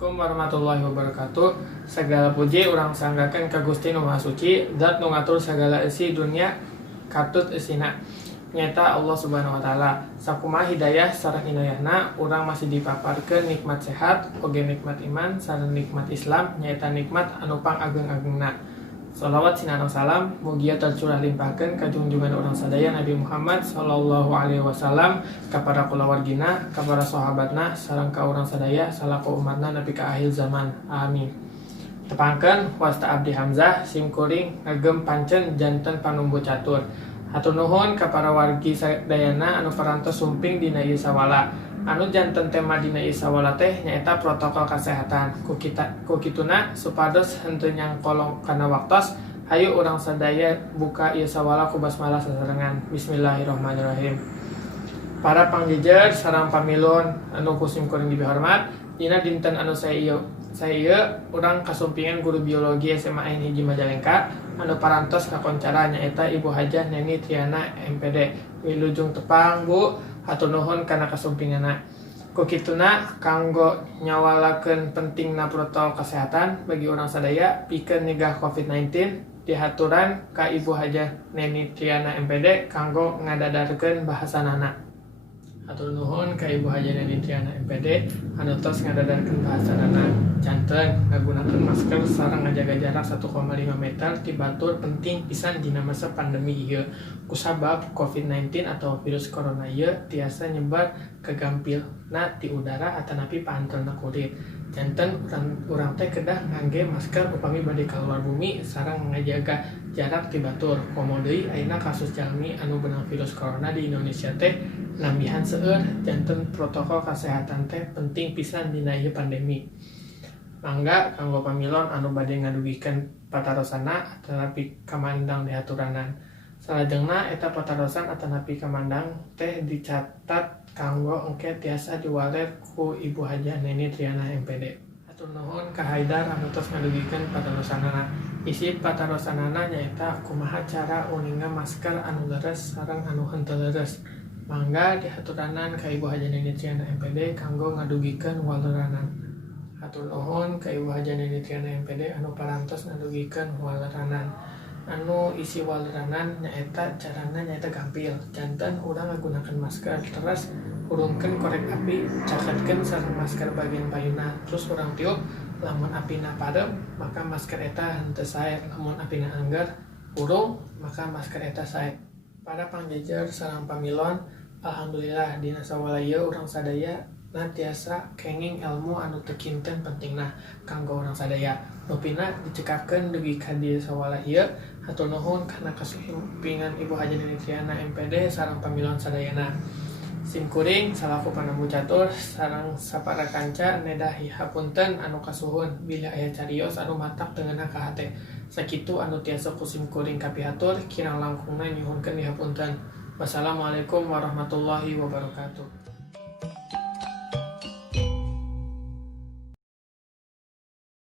Assalamualaikum warahmatullahi wabarakatuh. Segala puji urang sanggakeun ka Gusti Nu Maha Suci, zat nu ngatur sagala isi dunia katut eusina. Nyata Allah Subhanahu wa taala. Sakumaha hidayah sareng inayahna urang masih dipaparkeun nikmat sehat, oge nikmat iman sareng nikmat Islam, nyaeta nikmat anu pangageng-agengna. Shalawat sinareng salam mugia tercurah limpahkeun ka junjungan urang sadaya Nabi Muhammad sallallahu alaihi wasallam, ka para kulawargina, ka para sahabatna sareng ka urang sadaya salaku umatna nepi ka akhir zaman. Amin. Tepangkeun wasta Abdi Hamzah sim kuring ngagem pancen janten panumbu catur. Hatur nuhun ka para wargi sadayana anu parantos sumping dina ieu sawala. Anu janten tema dina ieu sawala teh nyaeta protokol kesehatan. Ku kituna supados henteu nyangkolong kana waktos, hayu urang sadaya buka ieu sawala ku basmalah sasarengan. Bismillahirrahmanirrahim. Para pangjejer sareng pamilon anu kusim kuring dihormat, dina dinten anu saya urang kasumpingan guru biologi SMA N hiji Majalengka anu parantos kakoncara nyaeta Ibu Hajah Neni Triana MPD. Wilujeng tepang Bu, hatur nuhun kana kasumpinganna. Ku kituna kanggo nyawalakeun pentingna protokol kesehatan bagi urang sadaya pikeun nyegah COVID-19, dihaturan ka Ibu Hajah Neni Triana MPD kanggo ngadadarkeun bahasanana. Hatur nuhun ka Ibu Hajah Neni Triana MPD anu tos ngadadarkeun bahasanana. Janten ngagunakeun masker sareng ngajaga jarak 1,5 meter ti batur penting pisan dina masa pandemi ieu. Kusabab COVID-19 atau virus corona ieu tiasa nyebar kagampilna ti udara atanapi paantelna kulit. Janten urang teh kedah ngangge masker upami bade kaluar bumi sareng ngajaga jarak ti batur. Komo deui ayeuna kasus jalmi anu beunang virus corona di Indonesia teh nambihan seueur. Janten protokol kesehatan teh penting pisan dina ieu pandemi. Mangga kanggo pamilon anu bade ngadugikeun patarosana atanapi kamandang dihaturanan. Salajengna eta patarosan atanapi kamandang teh dicatat kanggo engke tiasa diwaler ku Ibu Hajah Neni Triana MPD. Hatur nuhun ka Haidar anu tos ngadugikeun patarosanana. Isi patarosanana nyaeta kumaha cara uninga masker anu leres sareng anu henteu leres. Mangga dihaturanan ka Ibu Hajah Neni Triana MPD kanggo ngadugikeun waleranan. Hatur nuhun ka Ibu Hajah Neni Triana MPD anu parantos ngadugikeun waleranan. Anu isi waleranan nyaeta carana nyaeta gampil. Janten urang ngagunakeun masker terus urungkeun korek api, caketkeun sareng masker bagian payuna, terus urang tiup lamun apina padem maka masker eta henteu sae, lamun apina anggar urung maka masker eta sae. Para pangjejer sareng pamilon, alhamdulillah dina sawala ieu urang sadaya nantiasa kenging ilmu anu teu kinten pentingna kanggo urang sadaya. Nupina dicekakeun dugi ka dieu sawala ieu. Hatur nuhun kana kasumpingan Ibu Hajah Neni Triana MPD sareng pamilon sadayana. Sim kuring salaku panambu catur sareng sapara kanca nedahi hapunten anu kasuhun bila aya carios anu matak teungeunna ka hate. Sakitu anu tiasa ku sim kuring kapihatur kirang langkungna nyuhunkeun dihapunten. Wassalamualaikum warahmatullahi wabarakatuh.